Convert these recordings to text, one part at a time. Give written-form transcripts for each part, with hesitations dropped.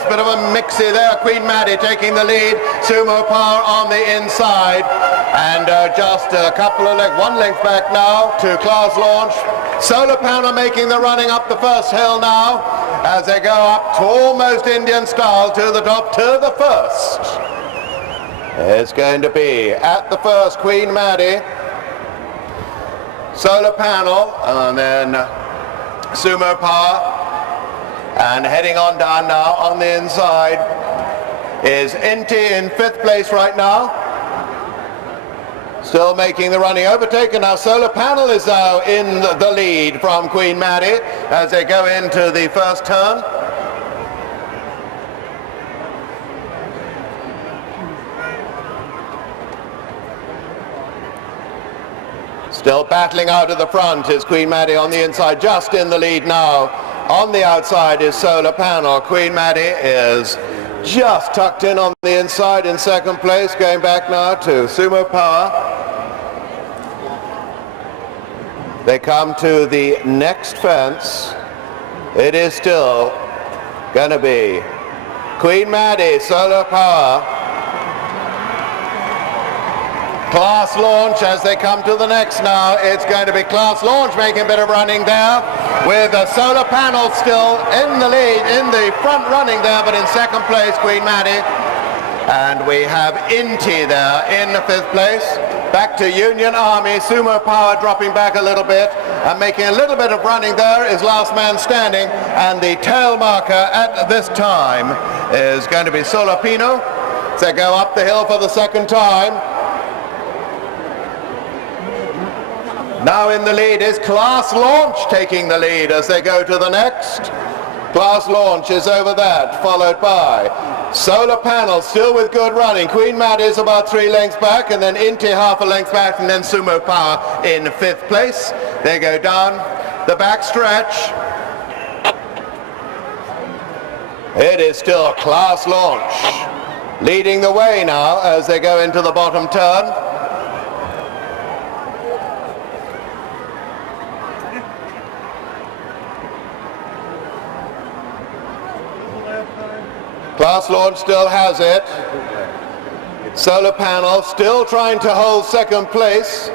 place. Bit of a mixie there. Queen Maddie taking the lead. Sumo Power on the inside. And just a couple of one length back now to Class Launch. Solar Panel making the running up the first hill now as they go up to almost Indian style to the top, to the first. It's going to be at the first Queen Maddie, Solar Panel, and then Sumo Power. And heading on down now on the inside is Inti in 5th place right now. Still making the running, overtaken now. Solar Panel is now in the lead from Queen Maddie as they go into the first turn. Still battling out at the front is Queen Maddie on the inside, just in the lead now. On the outside is Solar Panel. Queen Maddie is just tucked in on the inside in 2nd place, going back now to Sumo Power. They come to the next fence. It is still going to be Queen Maddie, Solar Power, Class Launch as they come to the next now. It's going to be Class Launch making a bit of running there with a Solar Panel still in the lead, in the front running there, but in 2nd place Queen Maddie. And we have Inti there in the 5th place. Back to Union Army. Sumo Power dropping back a little bit and making a little bit of running there is Last Man Standing, and the tail marker at this time is going to be Solopino. They go up the hill for the 2nd time. Now in the lead is Class Launch taking the lead as they go to the next. Class Launch is over that, followed by Solar Panel, still with good running. Queen Maddie is about 3 lengths back, and then Inti half a length back, and then Sumo Power in 5th place. They go down the back stretch. It is still Class Launch leading the way now as they go into the bottom turn. Class Launch still has it. Solar Panel still trying to hold 2nd place.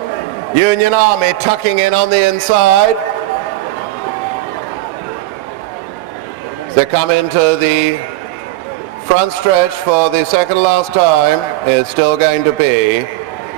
Union Army tucking in on the inside. They come into the front stretch for the 2nd last time. It's still going to be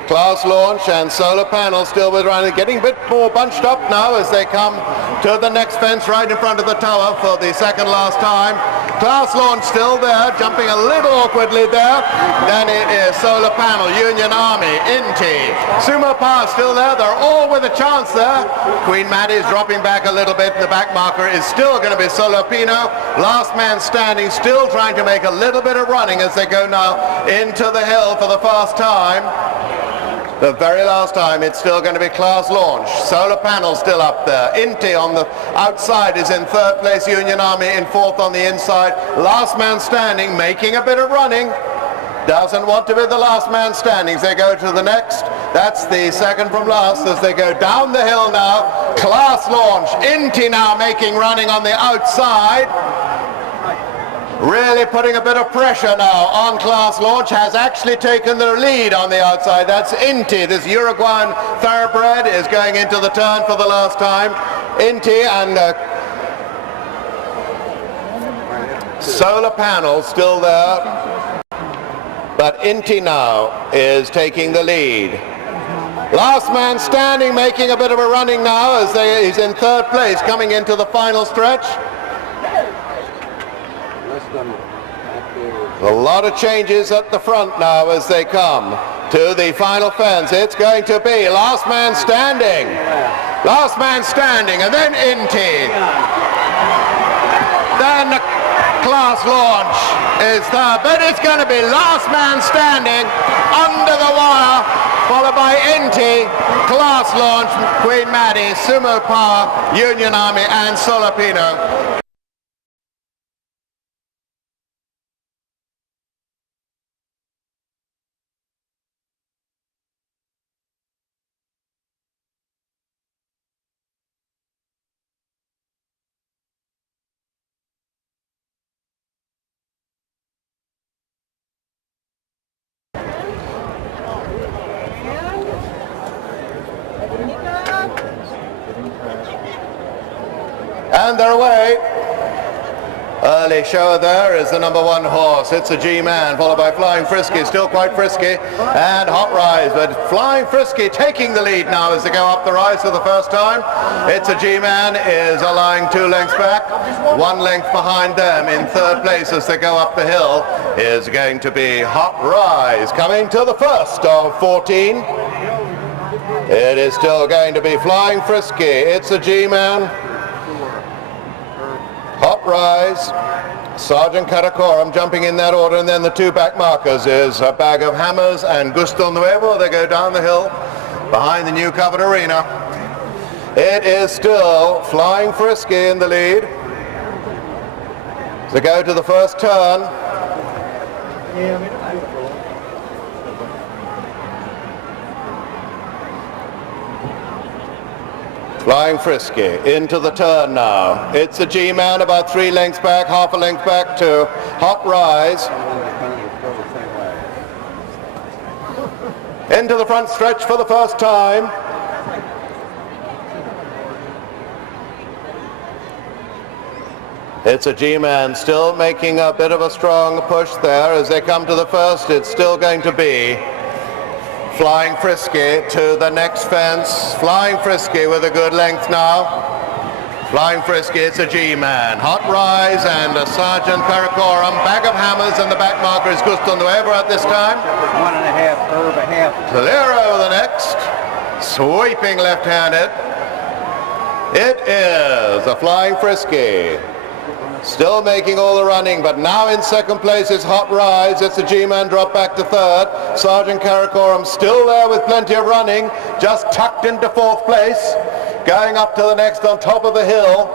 Class Launch and Solar Panel still with running, getting a bit more bunched up now as they come to the next fence right in front of the tower for the 2nd last time. Class Launch still there, jumping a little awkwardly there. Then it is Solar Panel, Union Army, Inti, Sumo Power still there. They're all with a chance there. Queen Maddie's dropping back a little bit. The back marker is still going to be Solopino. Last Man Standing still trying to make a little bit of running as they go now into the hill for the first time. The very last time it's still going to be Class Launch. Solar Panel still up there. Inti on the outside is in 3rd place. Union Army in 4th on the inside. Last Man Standing making a bit of running. Doesn't want to be the last man standing. They go to the next. That's the 2nd from last as they go down the hill now. Class Launch. Inti now making running on the outside. Really putting a bit of pressure now on Class Launch, has actually taken the lead on the outside. That's Inti, this Uruguayan thoroughbred, is going into the turn for the last time. Inti and Solar Panel still there, but Inti now is taking the lead. Last Man Standing making a bit of a running now as he's in 3rd place coming into the final stretch. A lot of changes at the front now as they come to the final fence. It's going to be Last Man Standing. Last Man Standing, and then Inti. Then Class Launch is there, but it's going to be Last Man Standing under the wire, followed by Inti, Class Launch, Queen Maddie, Sumo Power, Union Army, and Solopino. And they're away. Early show there is the number 1 horse. It's a G-Man, followed by Flying Frisky, still quite frisky, and Hot Rise. But Flying Frisky taking the lead now as they go up the rise for the first time. It's a G-Man is allowing 2 lengths back. 1 length behind them in 3rd place as they go up the hill is going to be Hot Rise. Coming to the first of 14. It is still going to be Flying Frisky. It's a G-Man. Hot Rise, Sergeant Karakoram jumping in that order, and then the 2 back markers is a Bag of Hammers and Gusto Nuevo. They go down the hill behind the new covered arena. It is still Flying Frisky in the lead. They go to the first turn. Flying Frisky into the turn now. It's a G-Man about 3 lengths back, half a length back to Hot Rise. Into the front stretch for the first time. It's a G-Man still making a bit of a strong push there as they come to the first. It's still going to be Flying Frisky to the next fence. Flying Frisky with a good length now. Flying Frisky, it's a G-Man. Hot Rise and a Sergeant Karakoram. Bag of Hammers and the back marker is Gusto Nuevo at this time. 1.5, Herb a half. Clear over the next. Sweeping left-handed. It is a Flying Frisky. Still making all the running, but now in 2nd place is Hot Rise. It's a G-Man drop back to 3rd. Sergeant Karakoram still there with plenty of running, just tucked into 4th place. Going up to the next on top of the hill.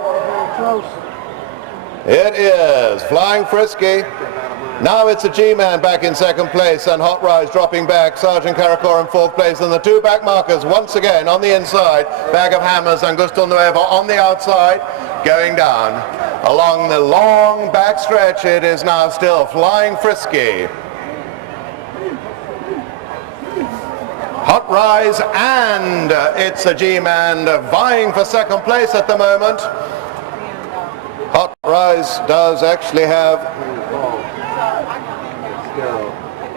It is Flying Frisky. Now it's a G-Man back in 2nd place and Hot Rise dropping back. Sergeant Karakoram 4th place, and the 2 back markers once again on the inside. Bag of Hammers and Gusto Nuevo on the outside, going down. Along the long back stretch, it is now still Flying Frisky. Hot Rise and it's a G-Man vying for 2nd place at the moment. Hot Rise does actually have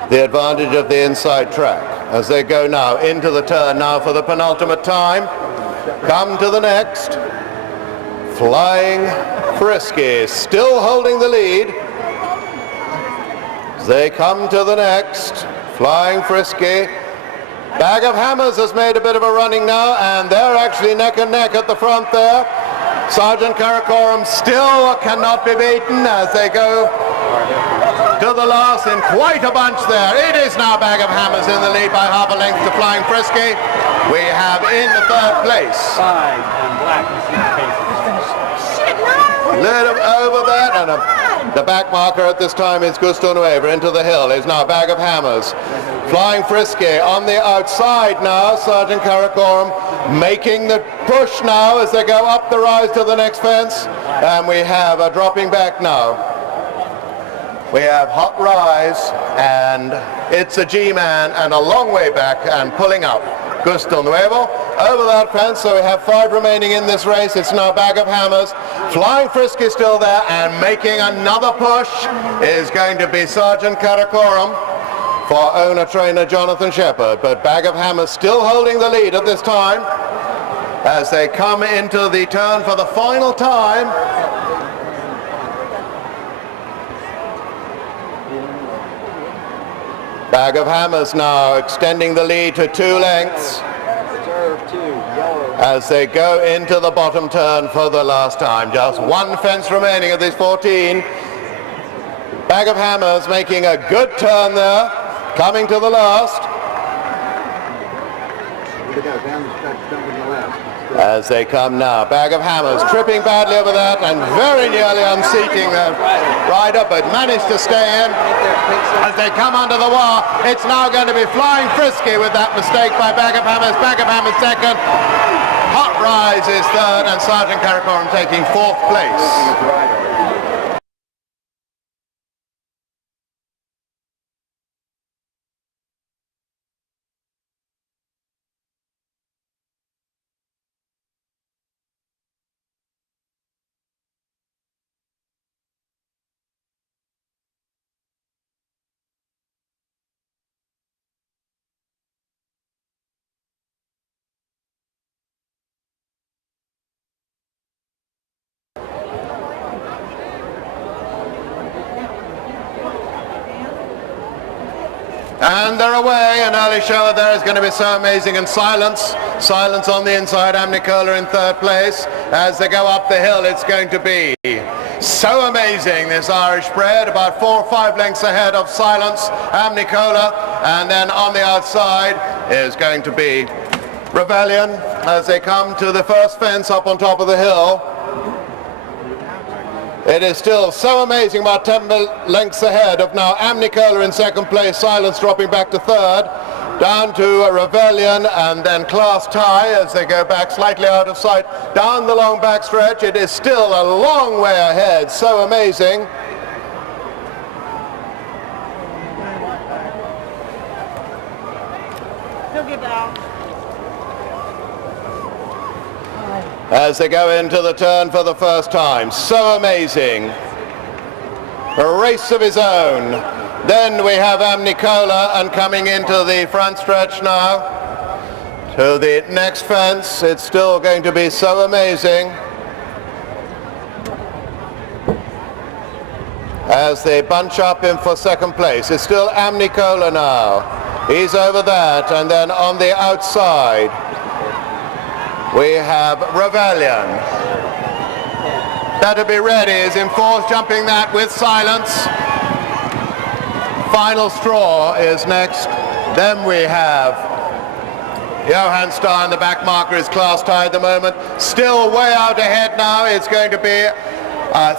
the advantage of the inside track as they go now into the turn now for the penultimate time. Come to the next. Flying Frisky still holding the lead. They come to the next. Flying Frisky. Bag of Hammers has made a bit of a running now, and they're actually neck and neck at the front there. Sergeant Karakoram still cannot be beaten as they go to the last in quite a bunch there. It is now Bag of Hammers in the lead by half a length to Flying Frisky. We have in the 3rd place. 5 and black. Little over that, and the back marker at this time is Gusto Nuevo. Into the hill is now Bag of Hammers. Flying Frisky on the outside now. Sergeant Karakoram making the push now as they go up the rise to the next fence, and we have a dropping back now. We have Hot Rise and it's a G-Man and a long way back and pulling up Gusto Nuevo over that fence. So we have 5 remaining in this race. It's now Bag of Hammers. Flying Frisky still there, and making another push is going to be Sergeant Karakoram for owner-trainer Jonathan Shepherd. But Bag of Hammers still holding the lead at this time as they come into the turn for the final time. Bag of Hammers now extending the lead to 2 lengths as they go into the bottom turn for the last time. Just 1 fence remaining of these 14. Bag of Hammers making a good turn there, coming to the last. As they come now, Bag of Hammers tripping badly over that and very nearly unseating the rider, but managed to stay in. As they come under the wire, it's now going to be Flying Frisky with that mistake by Bag of Hammers. Bag of Hammers 2nd, Hot Rise is 3rd, and Sergeant Karakoram taking 4th place. And they're away. An early show there is going to be so amazing. And Silence on the inside. Amnicola in third place. As they go up the hill, it's going to be so amazing. This Irish bred about 4 or 5 lengths ahead of Silence, Amnicola, and then on the outside is going to be Rebellion as they come to the first fence up on top of the hill. It is still so amazing, about 10 lengths ahead of now Amnicola in second place, Silence dropping back to third, down to Rebellion, and then Class Tie as they go back slightly out of sight down the long back stretch. It is still a long way ahead, so amazing. He'll get out. As they go into the turn for the first time. So amazing. A race of his own. Then we have Amnicola, and coming into the front stretch now to the next fence. It's still going to be so amazing as they bunch up in for second place. It's still Amnicola now. He's over that, and then on the outside we have Rebellion. Better Be Ready is in fourth, jumping that with Silence. Final Straw is next. Then we have Johann Starr, and the back marker is Class Tie at the moment. Still way out ahead now. It's going to be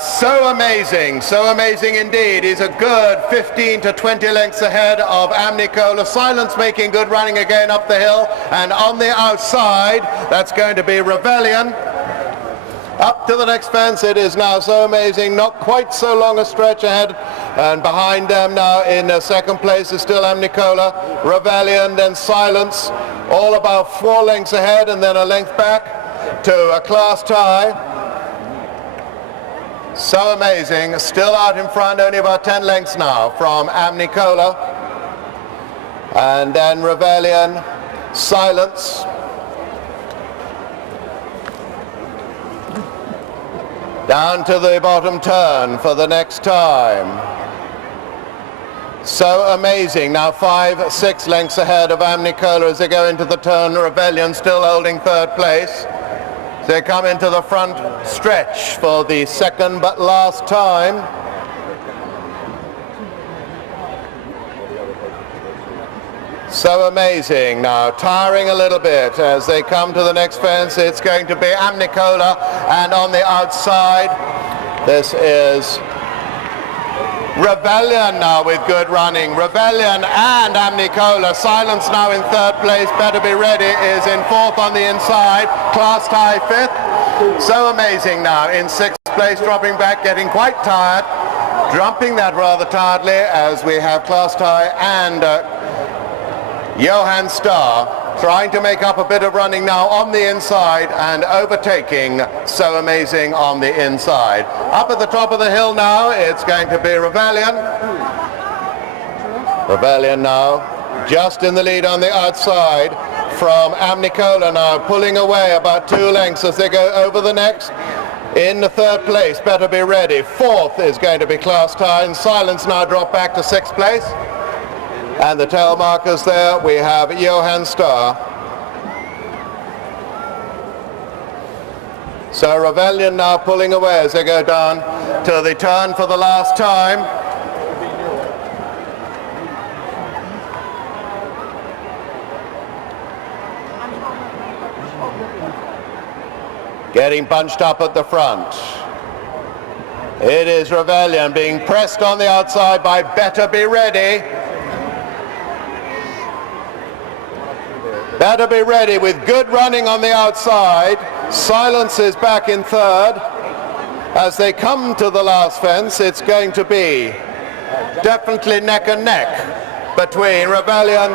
so amazing indeed. He's a good 15 to 20 lengths ahead of Amnicola. Silence making good running again up the hill, and on the outside that's going to be Rebellion. Up to the next fence, it is now so amazing, not quite so long a stretch ahead, and behind them now in second place is still Amnicola, Rebellion, then Silence, all about 4 lengths ahead, and then a length back to a Class Tie. So amazing, still out in front, only about 10 lengths now from Amnicola. And then Rebellion, Silence. Down to the bottom turn for the next time. So amazing, now 5, 6 lengths ahead of Amnicola as they go into the turn. Rebellion still holding third place. They come into the front stretch for the second but last time. So amazing now, tiring a little bit as they come to the next fence. It's going to be Amnicola, and on the outside this is Rebellion now with good running. Rebellion and Amnicola. Silence now in third place. Better Be Ready is in fourth on the inside. Class Tie fifth. So amazing now in sixth place, dropping back, getting quite tired. Jumping that rather tiredly as we have Class Tie and Johann Starr trying to make up a bit of running now on the inside and overtaking So Amazing on the inside. Up at the top of the hill now, it's going to be Rebellion. Rebellion now just in the lead on the outside from Amnicola now, pulling away about 2 lengths as they go over the next. In the third place, Better Be Ready. Fourth is going to be Class Tie, and Silence now drop back to sixth place. And the tail markers there, we have Johann Starr. So Rebellion now pulling away as they go down to the turn for the last time. Getting bunched up at the front. It is Rebellion being pressed on the outside by Better Be Ready. Better Be Ready with good running on the outside. Silence is back in third. As they come to the last fence, it's going to be definitely neck and neck between Rebellion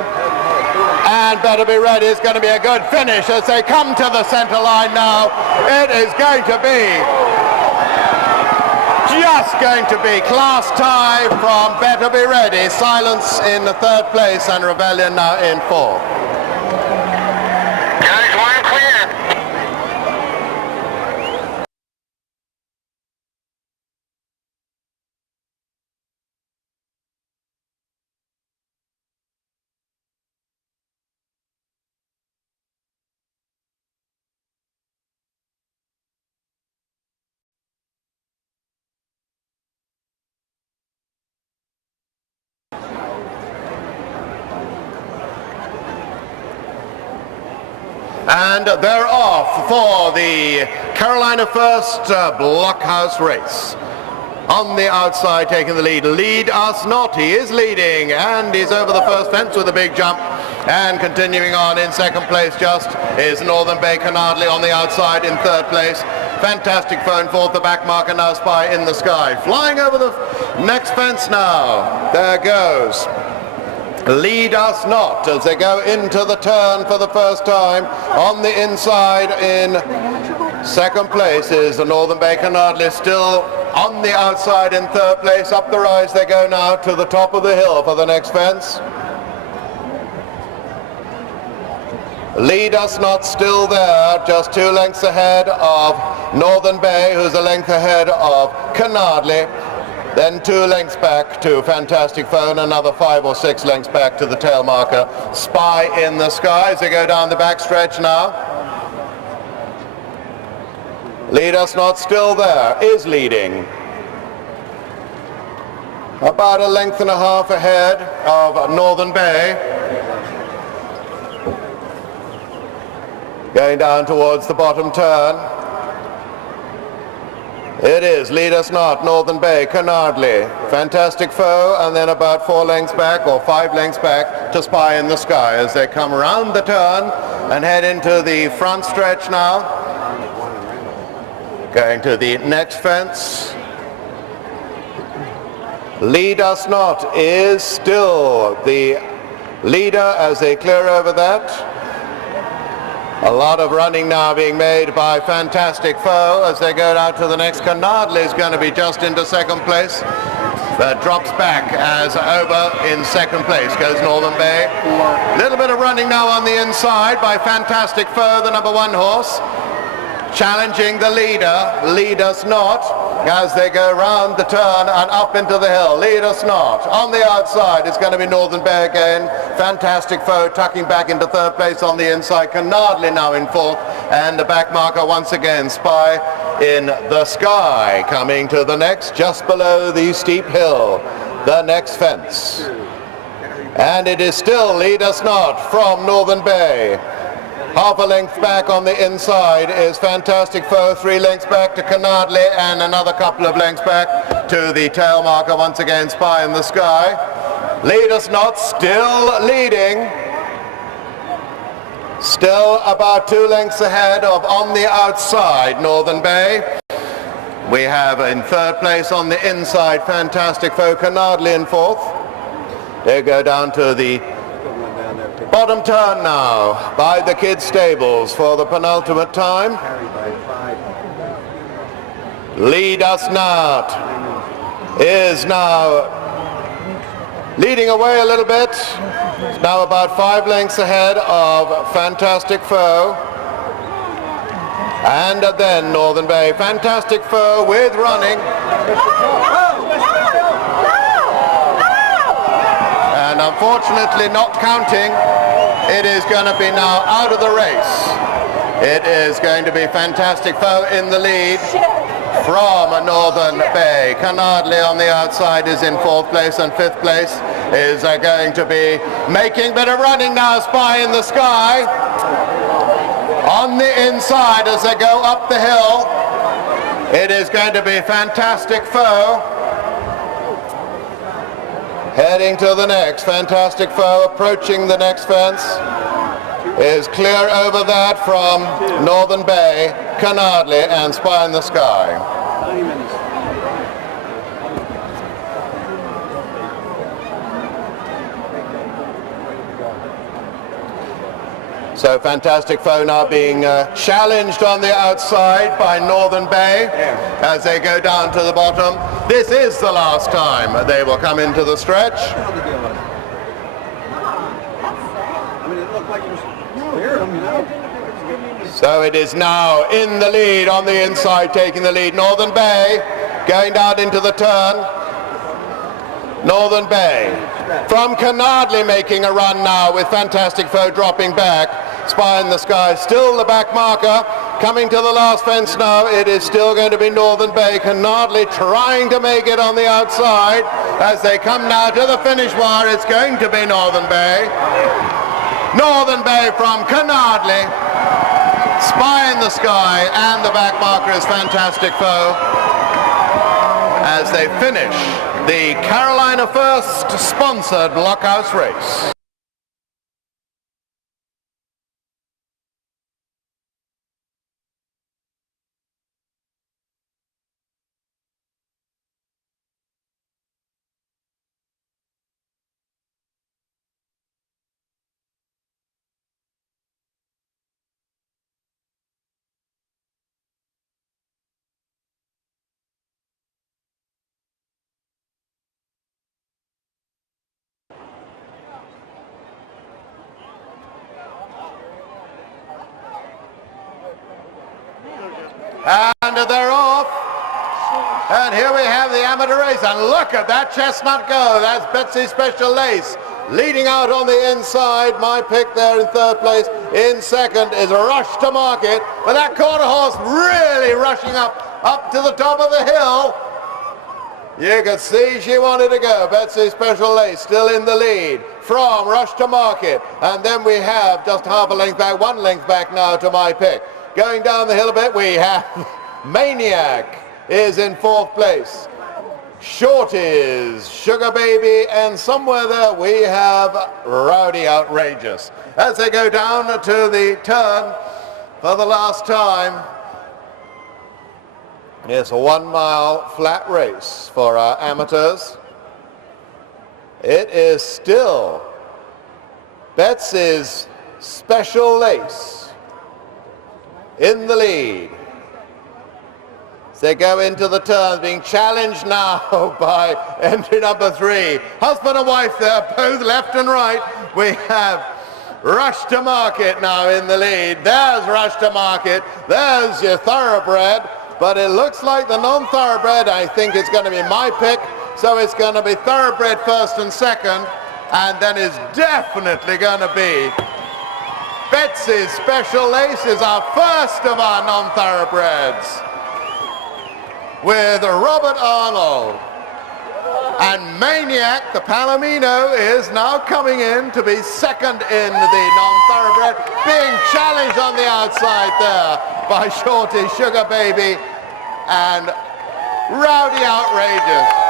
and Better Be Ready. It's going to be a good finish as they come to the center line now. It is going to be just going to be Class Tie from Better Be Ready. Silence in the third place and Rebellion now in fourth. And they're off for the Carolina First Blockhouse race. On the outside, taking the lead. Lead Us Not. He is leading, and he's over the first fence with a big jump. And continuing on in second place just is Northern Bay Canardley on the outside in third place. Fantastic phone fourth, the back marker now Spy in the Sky. Flying over the next fence now. There goes Lead Us Not as they go into the turn for the first time. On the inside in second place is the Northern Bay Canardley, still on the outside in third place. Up the rise they go now to the top of the hill for the next fence. Lead Us Not still there, just 2 lengths ahead of Northern Bay, who's a length ahead of Canardley. Then 2 lengths back to Fantastic Phone, another 5 or 6 lengths back to the tail marker Spy in the Sky as they go down the back stretch now. Lead Us Not still there, is leading. About 1.5 lengths ahead of Northern Bay. Going down towards the bottom turn. It is Lead Us Not, Northern Bay, Canardley, Fantastic Foe, and then about 4 lengths back or 5 lengths back to Spy in the Sky as they come around the turn and head into the front stretch now. Going to the next fence. Lead Us Not is still the leader as they clear over that. A lot of running now being made by Fantastic Foe as they go down to the next. Canardley is going to be just into second place, but drops back as over in second place goes Northern Bay. A little bit of running now on the inside by Fantastic Foe, the number 1 horse, challenging the leader, Lead Us Not, as they go round the turn and up into the hill. Lead Us Not. On the outside, it's going to be Northern Bay again. Fantastic Foe tucking back into third place on the inside. Canardley now in fourth. And the back marker once again, Spy in the Sky. Coming to the next, just below the steep hill, the next fence. And it is still Lead Us Not from Northern Bay. Half a length back on the inside is Fantastic Foe, 3 lengths back to Canardley, and another couple of lengths back to the tail marker, once again Spy in the Sky. Lead Us Not still leading. Still about 2 lengths ahead of on the outside Northern Bay. We have in third place on the inside Fantastic Foe, Canardley in fourth. They go down to the bottom turn now by the kids' stables for the penultimate time. Lead Us Not is now leading away a little bit. It's now about 5 lengths ahead of Fantastic Foe. And then Northern Bay. Fantastic Foe with running. And unfortunately not counting. It is going to be now out of the race. It is going to be Fantastic Foe in the lead from Northern Bay. Canardley on the outside is in fourth place, and fifth place is going to be making a bit of running now. Spy in the Sky on the inside as they go up the hill. It is going to be Fantastic Foe heading to the next. Fantastic Foe approaching the next fence is clear over that from Northern Bay, Canardley, and Spy in the Sky. So Fantastic Foe now being challenged on the outside by Northern Bay as they go down to the bottom. This is the last time they will come into the stretch. So it is now in the lead on the inside, taking the lead. Northern Bay going down into the turn. Northern Bay from Canardley making a run now with Fantastic Foe dropping back. Spy in the Sky still the back marker. Coming to the last fence now, it is still going to be Northern Bay. Canardley trying to make it on the outside. As they come now to the finish wire, it's going to be Northern Bay. Northern Bay from Canardley Spy in the Sky and the back marker is Fantastic Foe as they finish the Carolina First sponsored blockhouse race. And they're off. And here we have the amateur race. And look at that chestnut go. That's Betsy Special Lace leading out on the inside. My pick there in third place. In second is Rush to Market. But that quarter horse really rushing up to the top of the hill. You could see she wanted to go. Betsy Special Lace still in the lead from Rush to Market. And then we have just half a length back, 1 length back now to My Pick. Going down the hill a bit, we have Maniac is in fourth place. Shorties, Sugar Baby, and somewhere there we have Rowdy Outrageous. As they go down to the turn for the last time, it's a 1 mile flat race for our amateurs. It is still Betsy's Special Lace in the lead. They go into the turns, being challenged now by entry number 3. Husband and wife there, both left and right. We have Rush to Market now in the lead. There's Rush to Market. There's your thoroughbred. But it looks like the non-thoroughbred, I think it's going to be My Pick. So it's going to be thoroughbred first and second. And then it's definitely going to be Betsy's Special Lace is our first of our non-thoroughbreds, with Robert Arnold. And Maniac, the Palomino, is now coming in to be second in the non-thoroughbred, being challenged on the outside there by Shorty, Sugar Baby, and Rowdy Outrageous.